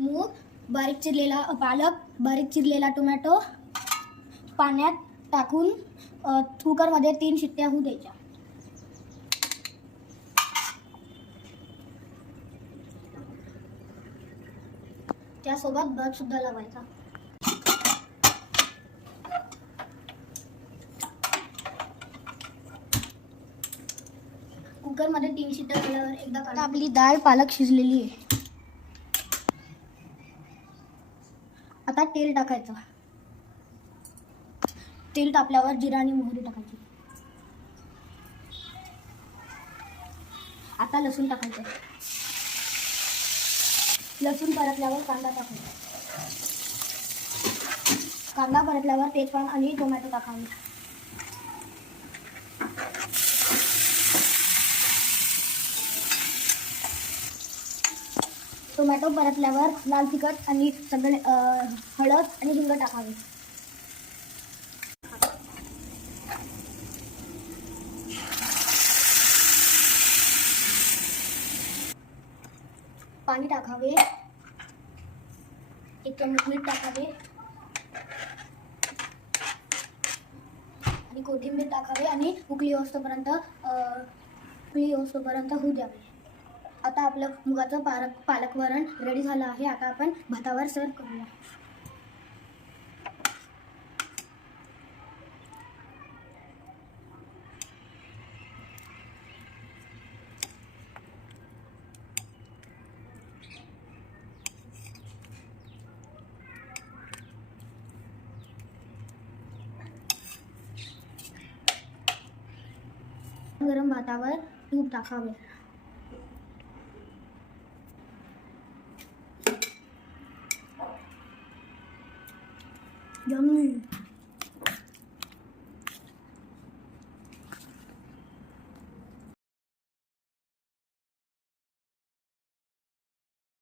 मूग, बारीक चिरलेला पालक, बारीक चिरलेला टोमॅटो पाण्यात टाकून कुकरमध्ये 3 शिट्ट्या होऊ द्यायच्या. त्यासोबत भात सुद्धा लावायचा. कुकरमध्ये 3 शिट्ट्या झाल्यावर एकदा काढा. आपली डाळ पालक शिजलेली आहे. आता तेल टाकायचं. तेल तापल्यावर जिरा आणि मोहरी टाकायची. आता लसूण टाकायचं. लसूण परतल्यावर कांदा टाकायचा. कांदा परतल्यावर तेजपान आणि टोमॅटो टाकावे. टोमॅटो परतल्यावर लाल तिखट आणि सगळे हळद आणि हिंग टाकावे. पाणी टाकावे. 1 चमच मीठ टाकावे आणि कोथिंबीर टाकावे आणि उकळी होईपर्यंत होऊ द्यावे. आता आपलं मुगाचं पालक वरण रेडी झालं आहे. आता आपण भातावर सर्व करूया. गरम भातावर तूप टाकावे. यम्मी.